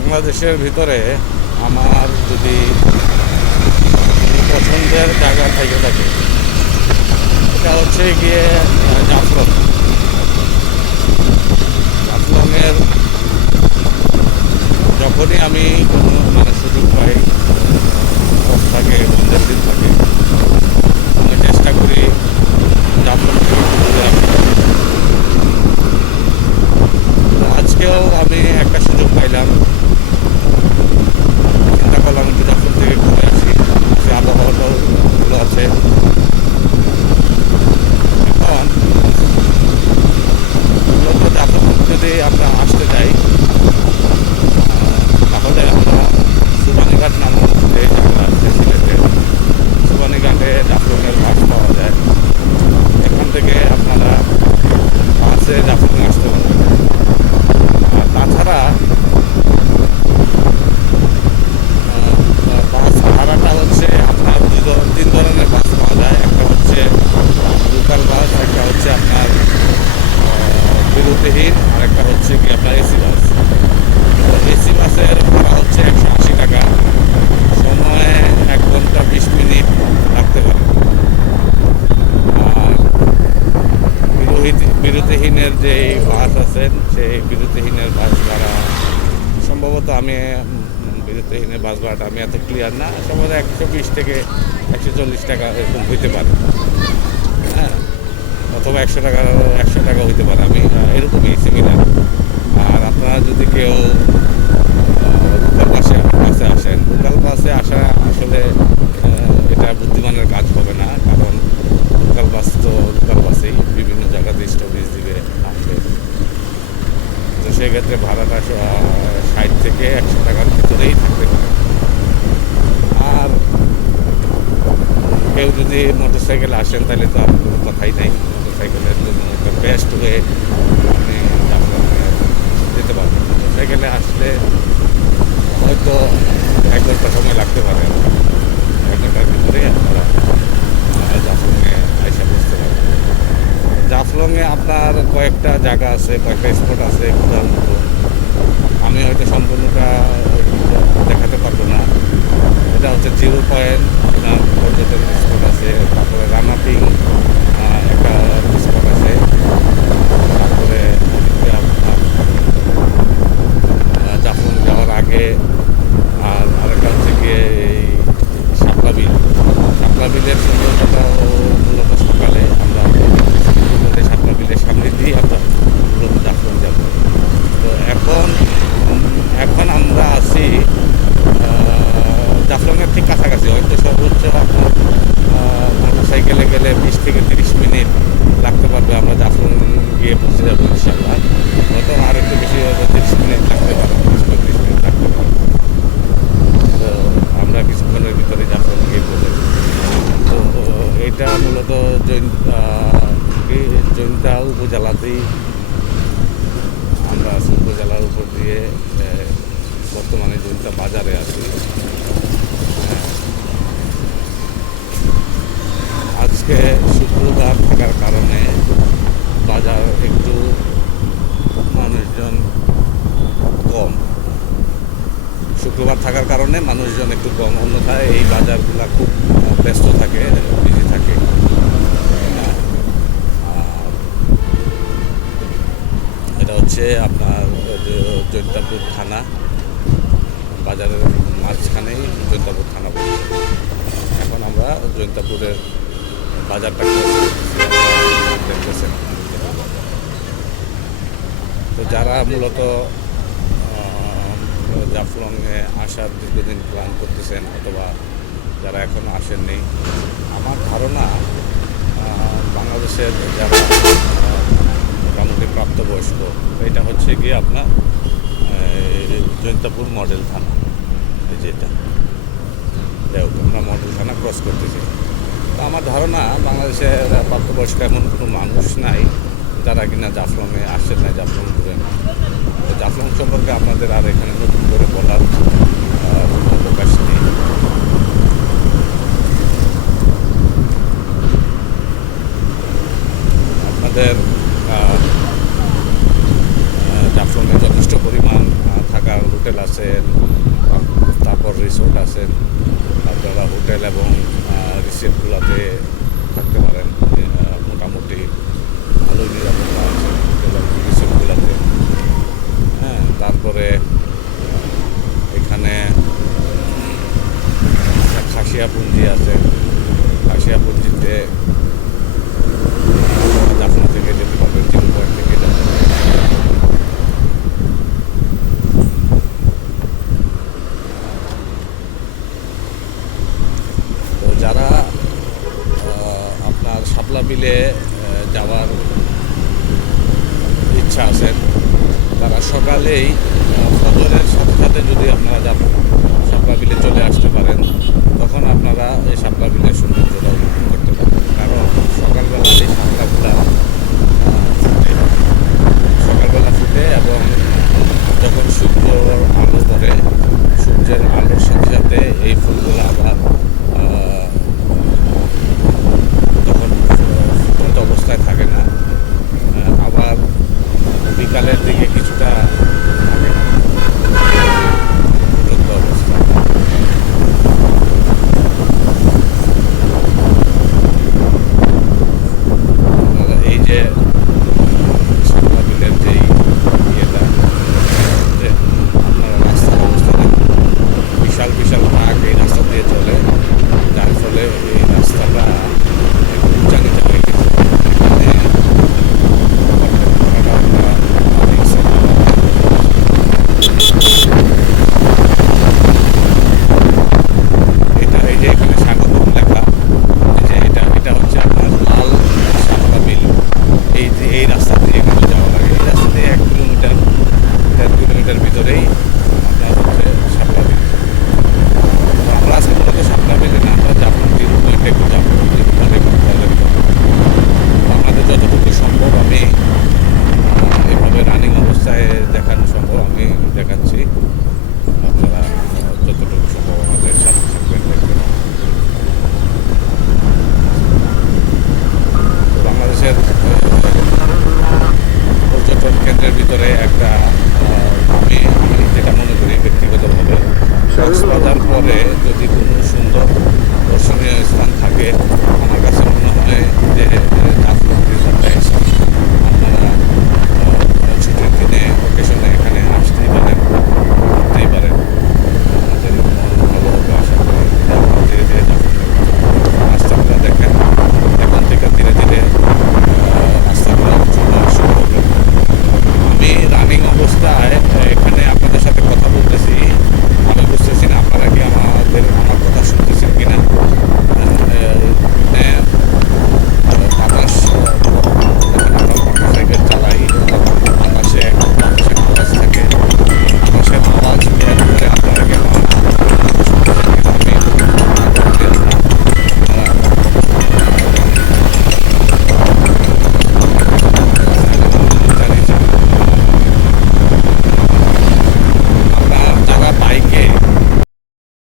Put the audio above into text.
বাংলাদেশের ভিতরে আমার যদি পছন্দের জায়গা থেকে থাকে, এটা হচ্ছে গিয়ে জাফলং। জাফলংয়ের যখনই আমি কোনো সুযোগ পাই, অফ থাকে, বন্ধের দিন থাকে, আমি চেষ্টা করি জাফলং থেকে ঘুরে আসতে। আজকেও আমি একটা সুযোগ পাইলাম, চিন্তা করলাম একটু জাফলং থেকে ঘুরে আসি, সে আবহাওয়াটাও ভালো আছে। এখন মূলত জাফলং যদি আমরা আসতে যাই, তাহলে আমরা সুবানীঘাট নামক যে জায়গা আছে সিলেটে, সুবানীঘাটে জাফলংয়ের বাস পাওয়া যায়। এখান থেকে আপনারা বাসে জাফলং আসতে পারবেন। আর তাছাড়া বাস ভাড়াটা হচ্ছে আপনার তিন ধরনের বাস পাওয়া যায়। একটা হচ্ছে লোকাল বাস, একটা হচ্ছে আপনার বিরতিহীন, আর একটা হচ্ছে কি আপনার এসি বাস। এসি বাসের ভাড়া হচ্ছে 180 টাকা, সময়ে 1 ঘন্টা 20 মিনিট লাগতে পারে। আর বিরতিহীনের যে বাস আছেন, সেই বিরতিহীনের বাস ভাড়া সম্ভবত আমি বিরতিহীনের বাস ভাড়াটা আমি এত ক্লিয়ার না, সম্ভবত 120 থেকে 140 টাকা এরকম হইতে পারে, হ্যাঁ, অথবা 100 টাকা হইতে পারে, আমি এরকমই সিমিলার। আর আপনারা যদি কেউ লোকাল বাসে আসেন, লোকাল বাসে আসা আসলে এটা বুদ্ধিমানের কাজ হবে না, কারণ লোকাল বাস তো লোকাল বাসেই বিভিন্ন জায়গাতে স্টপেজ দিবে, আসবে। তো সেক্ষেত্রে ভাড়াটা 60 থেকে 100 টাকার ভিতরেই থাকতে পারে। আর কেউ যদি মোটর সাইকেলে আসেন, তাহলে তো আর কোনো কথাই নেই, মোটর সাইকেলের জন্য একটা বেস্ট হয়ে আপনি জাফলংয়ে যেতে পারবেন। মোটর সাইকেলে আসলে হয়তো 1 ঘন্টা সময় লাগতে পারে, 1 ঘন্টার ভিতরেই আপনারা জাফলংয়ে আইসা বসতে পারবেন। জাফলংয়ে আপনার কয়েকটা জায়গা আছে, কয়েকটা স্পট আছে ঘোরার মতো। আমি হয়তো সম্পূর্ণটা দেখাতে পারবো না। এটা হচ্ছে জিরো পয়েন্ট, আপনার পর্যটন স্পট আছে। তারপরে রানাপিং একটা স্পট আছে। তারপরে জাফলং যাওয়ার আগে আর আরেকটা হচ্ছে গিয়ে এই শাপলা বিল। শাপলা বিলের সৌন্দর্যটা মূলত সকালে আমরা শাপলা বিলের সামনে দিয়ে আমরা মূলত জাফলং যাব। তো এখন আমরা আছি জাফলংয়ের ঠিক কাছাকাছি। হয়তো সর্বোচ্চ আপনার মোটর সাইকেলে গেলে 20 থেকে 30 মিনিট লাগতে পারবে, আমরা জাফলং গিয়ে পৌঁছে যাবো ইনশাল্লাহ। হয়তো আর একটু বেশি, হয়তো 30 মিনিট লাগতে পারে, 30 মিনিট লাগতে পারে। তো আমরা কিছুক্ষণের ভিতরে জাফলং গিয়ে পৌঁছে যাবো। তো এইটা মূলত জৈন্তা উপজেলাতেই আমরা আছি। উপজেলার উপর দিয়ে বর্তমানে জৈন্তা বাজারে আছি। আজকে শুক্রবার থাকার কারণে বাজার একটু মানুষজন কম। শুক্রবার থাকার কারণে মানুষজন একটু কম, অন্যথায় এই বাজারগুলো খুব ব্যস্ত থাকে, বিজি থাকে। এটা হচ্ছে আপনার জৈন্তাপুর থানা, বাজারের মাঝখানেই জৈন্তাপুর থানা পড়ছে। এখন আমরা জৈন্তাপুরের বাজারটা দেখতেছেন। তো যারা মূলত জাফলংয়ে আসার দীর্ঘদিন প্ল্যান করতেছেন, অথবা যারা এখনও আসেননি, আমার ধারণা বাংলাদেশের যারা মোটামুটি প্রাপ্তবয়স্ক, এটা হচ্ছে গিয়ে আপনার জৈন্তাপুর মডেল থানা, যেটা আমরা মডেল থানা ক্রস করতেছি। তো আমার ধারণা বাংলাদেশের প্রাপ্তবয়স্ক এমন কোনো মানুষ নাই যারা কিনা জাফলংয়ে আসেন না, জাফলং ঘুরেন। তো জাফলং সম্পর্কে আপনাদের আর এখানে নতুন করে বলার অবকাশ নেই। আপনাদের জাফলংয়ে যথেষ্ট পরিমাণ থাকার হোটেল আছে। আছেন, তারপর রিসোর্ট আছেন, আপনারা হোটেল এবং রিসোর্টগুলোতে থাকতে পারেন। মোটামুটি ভালোই নিরাপত্তা আছে হোটেল এবং রিসোর্টগুলোতে। হ্যাঁ, তারপরে এখানে খাসিয়াপুঞ্জি আছে। খাসিয়াপুঞ্জিতে জাফনা থেকে যেতে পারবেন, জিরো পয়েন্ট থেকে যেতে পারবেন। তো যারা আপনার শাপলা বিলে যাওয়ার ইচ্ছা আছেন, তারা সকালেই ফজরের সাথে সাথে যদি আপনারা শাপলা বিলে চলে আসতে পারেন, তখন আপনারা এই শাপলা বিলের সৌন্দর্যটা উপভোগ করতে পারবেন। কারণ সকালবেলা এই শাপলাগুলা ফুটে, সকালবেলা ফুটে এবং যখন সূর্য আলো পড়ে, সূর্যের আলোর সাথে সাথে এই ফুলগুলো আবার তখন ফুটন্ত অবস্থায় থাকে না, আবার বিকালের দিকে কিছুটা থাকে ফুটন্ত অবস্থা। এই যে শাপলা বিলের যেই ইয়েটা, যে আপনারা রাস্তার অবস্থা দেখুন, বিশাল বিশাল ট্রাক এই রাস্তা দিয়ে চলে, যার ফলে এই রাস্তাটা একটু উচ্চানিত হয়ে গেছে। এটা এই যে এখানে স্বাগতম লেখা, যে এটা হচ্ছে আপনার লাল শাপলা বিল। এই যে এই রাস্তা দিয়ে কিন্তু যাওয়া লাগে, এই রাস্তা দিয়ে 1 কিলোমিটার 1.5 কিলোমিটার ভিতরেই আপনার হচ্ছে শাপলা বিল। তো আমরা আজকে মূলত শাপলা বিলে না, আমরা যাবো জিরো পয়েন্টে একটু যাবো, জিরো পয়েন্টে একটু ঘোরাঘুরি করবো। আমাদের যতটুকু সম্ভব আমি এভাবে রানিং অবস্থায় দেখানো সম্ভব আমি দেখাচ্ছি। আপনারা যতটুকু সম্ভব আমাদের সাথে থাকবেন, দেখবেন। বাংলাদেশের পর্যটন কেন্দ্রের ভিতরে একটা আমি যেটা মনে করি ব্যক্তিগতভাবে, কক্সবাজার পরে যদি কোনো সুন্দর দর্শনীয় স্থান থাকে, আমার কাছে মনে হয় যে জাফলং রিসোর্টটা